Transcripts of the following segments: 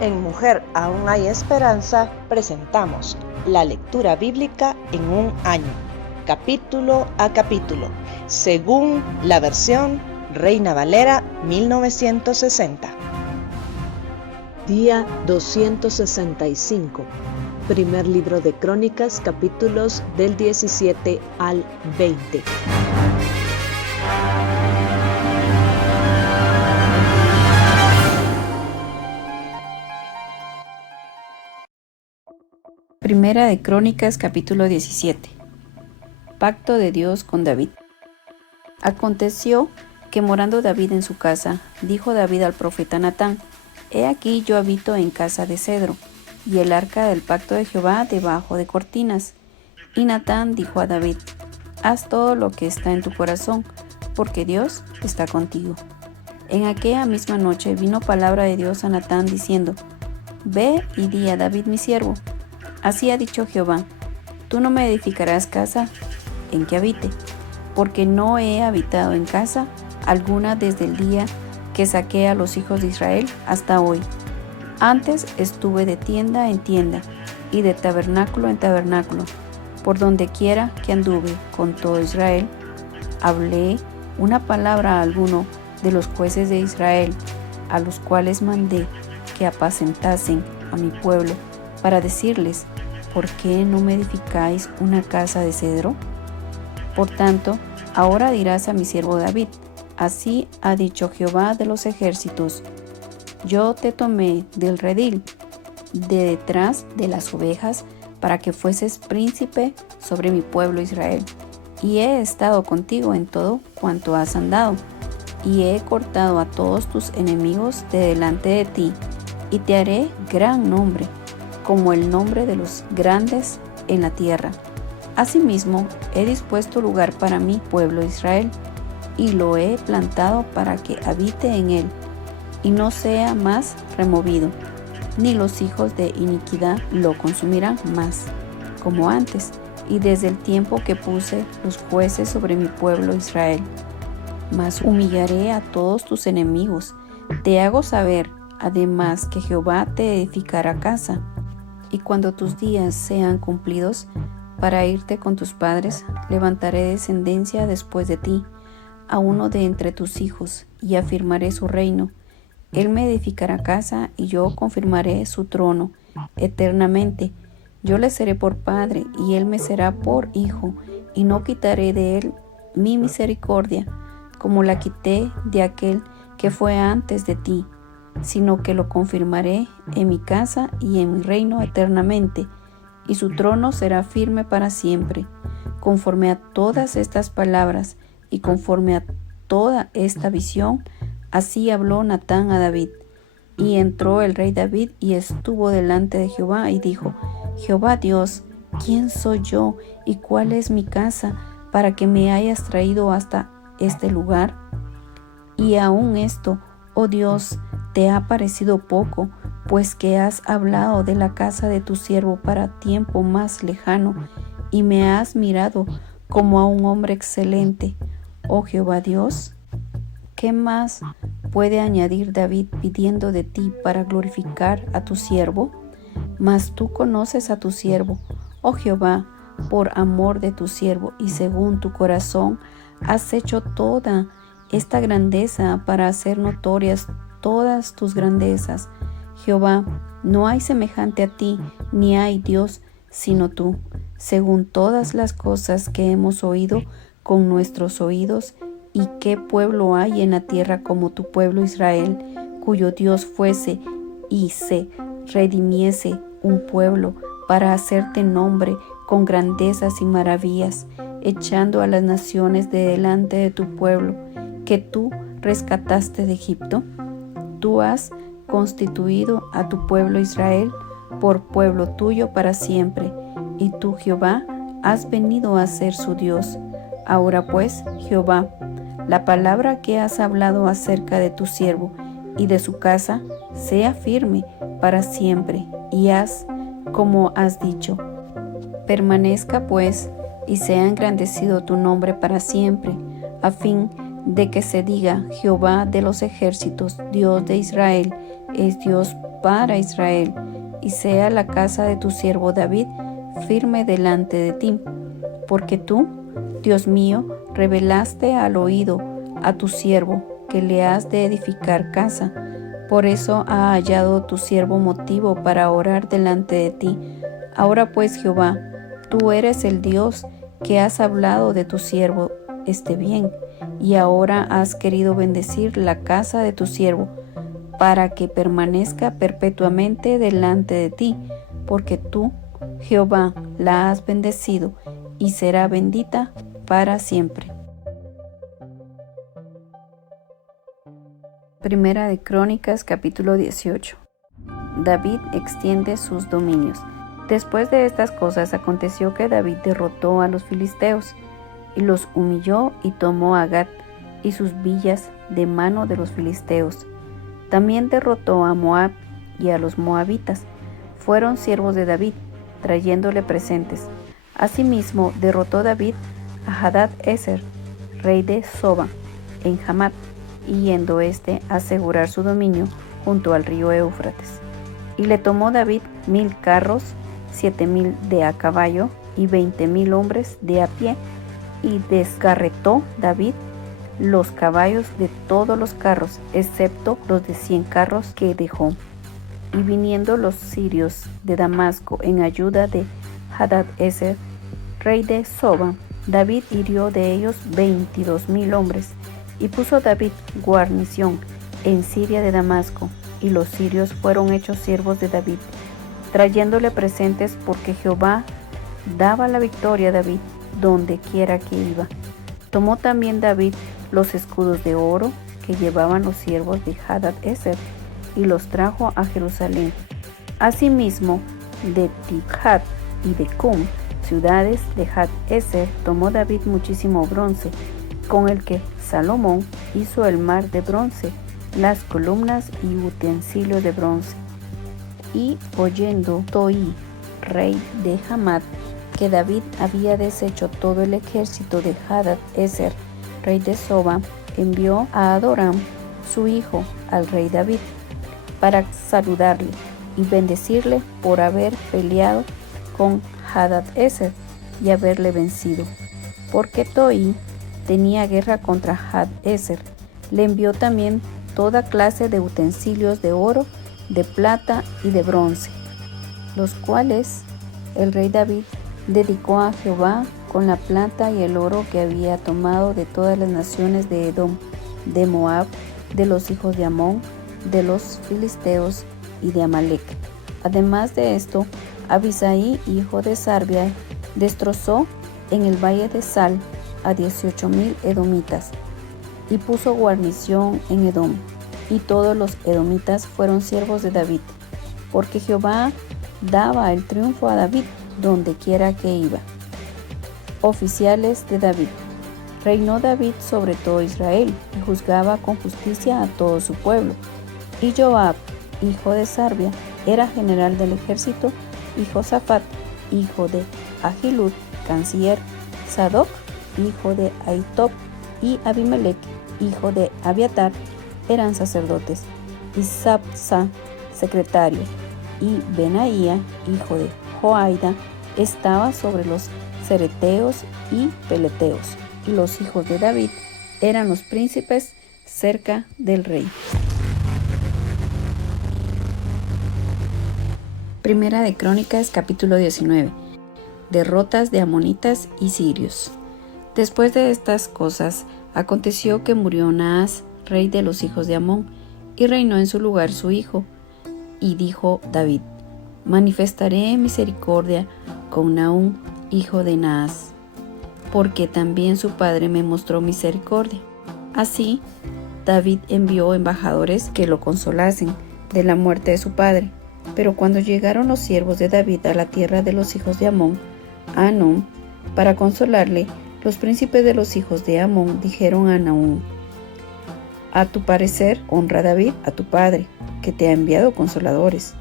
En Mujer Aún Hay Esperanza presentamos la lectura bíblica en un año, capítulo a capítulo, según la versión Reina Valera 1960. Día 265. Primer libro de Crónicas, capítulos del 17 al 20. Primera de Crónicas, capítulo 17. Pacto de Dios con David. Aconteció que morando David en su casa, dijo David al profeta Natán: He aquí yo habito en casa de cedro, y el arca del pacto de Jehová debajo de cortinas. Y Natán dijo a David: Haz todo lo que está en tu corazón, porque Dios está contigo. En aquella misma noche vino palabra de Dios a Natán diciendo: Ve y di a David mi siervo: Así ha dicho Jehová: Tú no me edificarás casa en que habite, porque no he habitado en casa alguna desde el día que saqué a los hijos de Israel hasta hoy. Antes estuve de tienda en tienda y de tabernáculo en tabernáculo, por donde quiera que anduve con todo Israel. Hablé una palabra a alguno de los jueces de Israel, a los cuales mandé que apacentasen a mi pueblo, para decirles: ¿por qué no me edificáis una casa de cedro? Por tanto, ahora dirás a mi siervo David: Así ha dicho Jehová de los ejércitos: Yo te tomé del redil, de detrás de las ovejas, para que fueses príncipe sobre mi pueblo Israel. Y he estado contigo en todo cuanto has andado, y he cortado a todos tus enemigos de delante de ti, y te haré gran nombre, como el nombre de los grandes en la tierra. Asimismo, he dispuesto lugar para mi pueblo Israel, y lo he plantado para que habite en él, y no sea más removido, ni los hijos de iniquidad lo consumirán más, como antes, y desde el tiempo que puse los jueces sobre mi pueblo Israel. Mas humillaré a todos tus enemigos. Te hago saber, además, que Jehová te edificará casa. Y cuando tus días sean cumplidos para irte con tus padres, levantaré descendencia después de ti, a uno de entre tus hijos, y afirmaré su reino. Él me edificará casa, y yo confirmaré su trono eternamente. Yo le seré por padre, y él me será por hijo, y no quitaré de él mi misericordia, como la quité de aquel que fue antes de ti, sino que lo confirmaré en mi casa y en mi reino eternamente, y su trono será firme para siempre. Conforme a todas estas palabras y conforme a toda esta visión, así habló Natán a David. Y entró el rey David y estuvo delante de Jehová y dijo: Jehová Dios, ¿quién soy yo y cuál es mi casa para que me hayas traído hasta este lugar? Y aún esto, oh Dios, te ha parecido poco, pues que has hablado de la casa de tu siervo para tiempo más lejano, y me has mirado como a un hombre excelente, oh Jehová Dios. ¿Qué más puede añadir David pidiendo de ti para glorificar a tu siervo? Mas tú conoces a tu siervo, oh Jehová, por amor de tu siervo, y según tu corazón has hecho toda esta grandeza para hacer notorias todas tus grandezas. Jehová, no hay semejante a ti, ni hay Dios sino tú, según todas las cosas que hemos oído con nuestros oídos. ¿Y qué pueblo hay en la tierra como tu pueblo Israel, cuyo Dios fuese y se redimiese un pueblo para hacerte nombre con grandezas y maravillas, echando a las naciones de delante de tu pueblo, que tú rescataste de Egipto? Tú has constituido a tu pueblo Israel por pueblo tuyo para siempre, y tú, Jehová, has venido a ser su Dios. Ahora pues, Jehová, la palabra que has hablado acerca de tu siervo y de su casa sea firme para siempre, y haz como has dicho. Permanezca pues, y sea engrandecido tu nombre para siempre, a fin de que se diga: Jehová de los ejércitos, Dios de Israel, es Dios para Israel, y sea la casa de tu siervo David firme delante de ti, porque tú, Dios mío, revelaste al oído a tu siervo que le has de edificar casa. Por eso ha hallado tu siervo motivo para orar delante de ti. Ahora pues, Jehová, tú eres el Dios que has hablado de tu siervo este bien, y ahora has querido bendecir la casa de tu siervo, para que permanezca perpetuamente delante de ti, porque tú, Jehová, la has bendecido, y será bendita para siempre. Primera de Crónicas, capítulo 18. David extiende sus dominios. Después de estas cosas aconteció que David derrotó a los filisteos, y los humilló y tomó a Gat y sus villas de mano de los filisteos. También derrotó a Moab y a los moabitas. Fueron siervos de David, trayéndole presentes. Asimismo derrotó David a Hadad-ezer, rey de Soba, en Hamat, y yendo a asegurar su dominio junto al río Éufrates. Y le tomó David 1000 carros, 7000 de a caballo y 20,000 hombres de a pie, y descarretó David los caballos de todos los carros, excepto los de 100 carros que dejó. Y viniendo los sirios de Damasco en ayuda de Hadad-ezer, rey de Soba, David hirió de ellos 22,000 hombres, y puso David guarnición en Siria de Damasco, y los sirios fueron hechos siervos de David, trayéndole presentes, porque Jehová daba la victoria a David donde quiera que iba. Tomó también David los escudos de oro que llevaban los siervos de Hadad-ezer, y los trajo a Jerusalén. Asimismo, de Tibhat y de Cum, ciudades de Hadad-ezer, tomó David muchísimo bronce, con el que Salomón hizo el mar de bronce, las columnas y utensilios de bronce. Y oyendo Toi, rey de Hamat, que David había deshecho todo el ejército de Hadad-ezer, rey de Soba, envió a Adoram, su hijo, al rey David, para saludarle y bendecirle por haber peleado con Hadad-ezer y haberle vencido, porque Toi tenía guerra contra Hadad-ezer. Le envió también toda clase de utensilios de oro, de plata y de bronce, los cuales el rey David dedicó a Jehová con la plata y el oro que había tomado de todas las naciones de Edom, de Moab, de los hijos de Amón, de los filisteos y de Amalek. Además de esto, Abisai, hijo de Sarbia, destrozó en el valle de Sal a 18,000 edomitas, y puso guarnición en Edom, y todos los edomitas fueron siervos de David, porque Jehová daba el triunfo a David donde quiera que iba. Oficiales de David. Reinó David sobre todo Israel, y juzgaba con justicia a todo su pueblo. Y Joab, hijo de Sarbia, era general del ejército, y Josafat, hijo de Ahilud, canciller, Sadoc, hijo de Ahitob, y Abimelech, hijo de Abiatar, eran sacerdotes, y Sapsa, secretario, y Benaía, hijo de Joaida, estaba sobre los cereteos y peleteos, y los hijos de David eran los príncipes cerca del rey. Primera de Crónicas, capítulo 19. Derrotas de amonitas y sirios. Después de estas cosas, aconteció que murió Naas, rey de los hijos de Amón, y reinó en su lugar su hijo. Y dijo David: manifestaré misericordia con Nahum, hijo de Naas, porque también su padre me mostró misericordia. Así, David envió embajadores que lo consolasen de la muerte de su padre. Pero cuando llegaron los siervos de David a la tierra de los hijos de Amón, a Anón, para consolarle, los príncipes de los hijos de Amón dijeron a Nahum: a tu parecer, honra a David, a tu padre, que te ha enviado consoladores.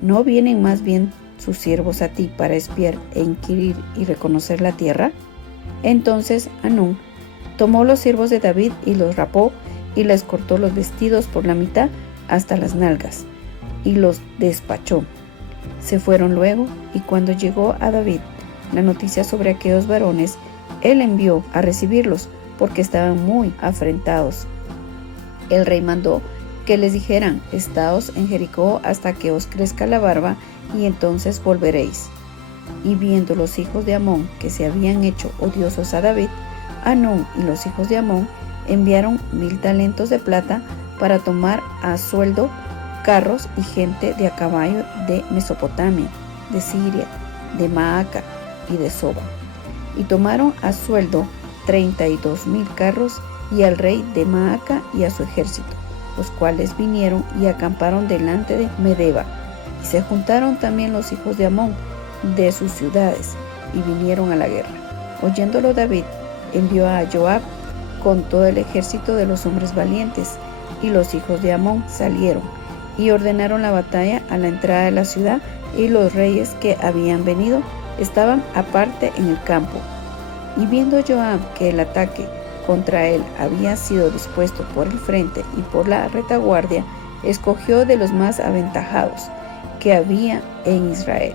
¿No vienen más bien sus siervos a ti para espiar e inquirir y reconocer la tierra? Entonces Anún tomó los siervos de David y los rapó, y les cortó los vestidos por la mitad hasta las nalgas. y los despachó. Se fueron luego, y cuando llegó a David la noticia sobre aquellos varones, él envió a recibirlos, porque estaban muy afrentados. El rey mandó que les dijeran: estaos en Jericó hasta que os crezca la barba, y entonces volveréis. Y viendo los hijos de Amón que se habían hecho odiosos a David, Hanún y los hijos de Amón enviaron 1000 talentos de plata para tomar a sueldo carros y gente de a caballo de Mesopotamia, de Siria, de Maaca y de Soba. Y tomaron a sueldo 32,000 carros y al rey de Maaca y a su ejército, los cuales vinieron y acamparon delante de Medeba. Y se juntaron también los hijos de Amón de sus ciudades y vinieron a la guerra. Oyéndolo David, envió a Joab con todo el ejército de los hombres valientes, y los hijos de Amón salieron y ordenaron la batalla a la entrada de la ciudad, y los reyes que habían venido estaban aparte en el campo. Y viendo Joab que el ataque contra él había sido dispuesto por el frente y por la retaguardia, escogió de los más aventajados que había en Israel,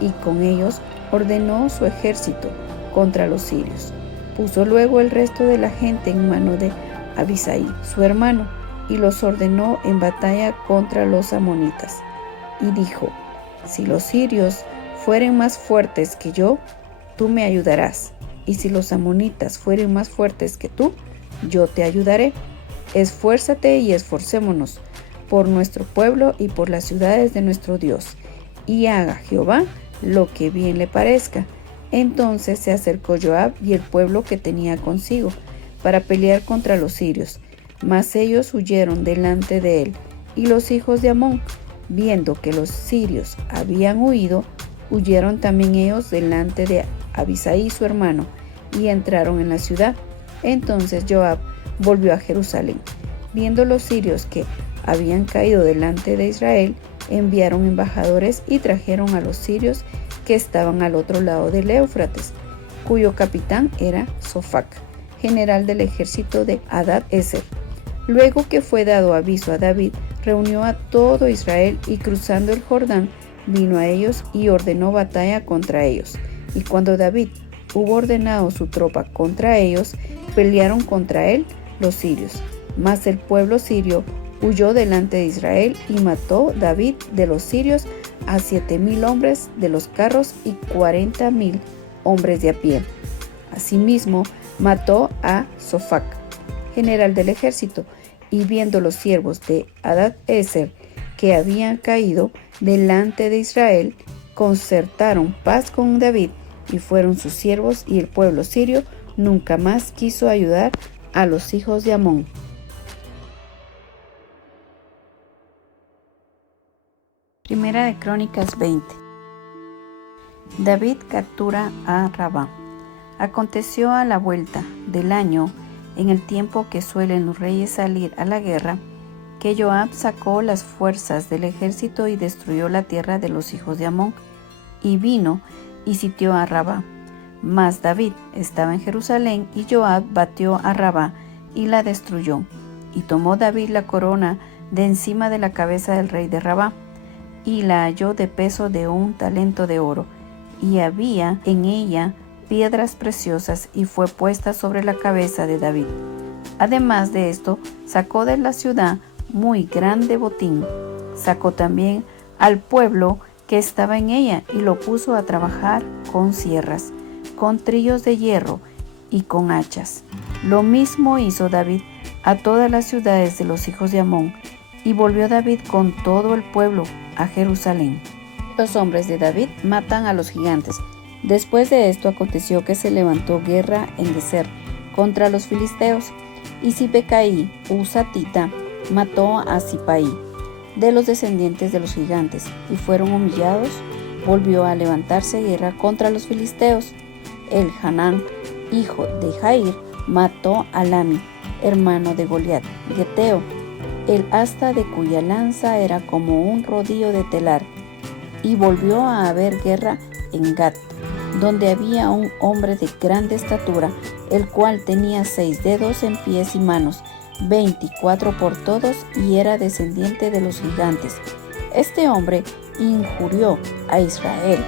y con ellos ordenó su ejército contra los sirios. Puso luego el resto de la gente en mano de Abisai, su hermano, y los ordenó en batalla contra los amonitas. Y dijo: si los sirios fueren más fuertes que yo, tú me ayudarás, y si los amonitas fueren más fuertes que tú, yo te ayudaré. Esfuérzate y esforcémonos por nuestro pueblo y por las ciudades de nuestro Dios, y haga Jehová lo que bien le parezca. Entonces se acercó Joab y el pueblo que tenía consigo para pelear contra los sirios, mas ellos huyeron delante de él. Y los hijos de Amón, viendo que los sirios habían huido, huyeron también ellos delante de Abisai su hermano, y entraron en la ciudad. Entonces Joab volvió a Jerusalén. Viendo los sirios que habían caído delante de Israel, enviaron embajadores y trajeron a los sirios que estaban al otro lado del Éufrates, cuyo capitán era Sofac, general del ejército de Hadad-Ezer. Luego que fue dado aviso a David, reunió a todo Israel, y cruzando el Jordán vino a ellos y ordenó batalla contra ellos. Y cuando David hubo ordenado su tropa contra ellos, pelearon contra él los sirios. Mas el pueblo sirio huyó delante de Israel, y mató David de los sirios a 7,000 hombres de los carros y 40,000 hombres de a pie. Asimismo mató a Sofac, general del ejército, y viendo los siervos de Hadad-Ezer que habían caído delante de Israel, concertaron paz con David, y fueron sus siervos, y el pueblo sirio nunca más quiso ayudar a los hijos de Amón. Primera de Crónicas 20. David captura a Rabá. Aconteció a la vuelta del año, en el tiempo que suelen los reyes salir a la guerra, que Joab sacó las fuerzas del ejército y destruyó la tierra de los hijos de Amón, y vino y sitió a Rabá. Mas David estaba en Jerusalén, y Joab batió a Rabá y la destruyó. Y tomó David la corona de encima de la cabeza del rey de Rabá, y la halló de peso de 1 talento de oro, y había en ella piedras preciosas, y fue puesta sobre la cabeza de David. Además de esto, sacó de la ciudad muy grande botín. Sacó también al pueblo que estaba en ella, y lo puso a trabajar con sierras, con trillos de hierro y con hachas. Lo mismo hizo David a todas las ciudades de los hijos de Amón, y volvió David con todo el pueblo a Jerusalén. Los hombres de David matan a los gigantes. Después de esto aconteció que se levantó guerra en Gezer contra los filisteos, y Sibecaí husatita mató a Sipaí, de los descendientes de los gigantes, y fueron humillados. Volvió a levantarse guerra contra los filisteos. El Hanán, hijo de Jair, mató a Lami, hermano de Goliat, Geteo, el asta de cuya lanza era como un rodillo de telar. Y volvió a haber guerra en Gat, donde había un hombre de grande estatura, el cual tenía 6 dedos en pies y manos, 24 por todos, y era descendiente de los gigantes. Este hombre injurió a Israel,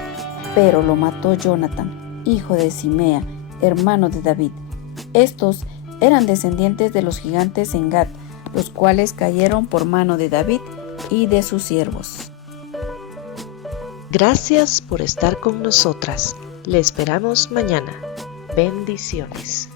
pero lo mató Jonatán, hijo de Simea, hermano de David. Estos eran descendientes de los gigantes en Gat, los cuales cayeron por mano de David y de sus siervos. Gracias por estar con nosotras. Le esperamos mañana. Bendiciones.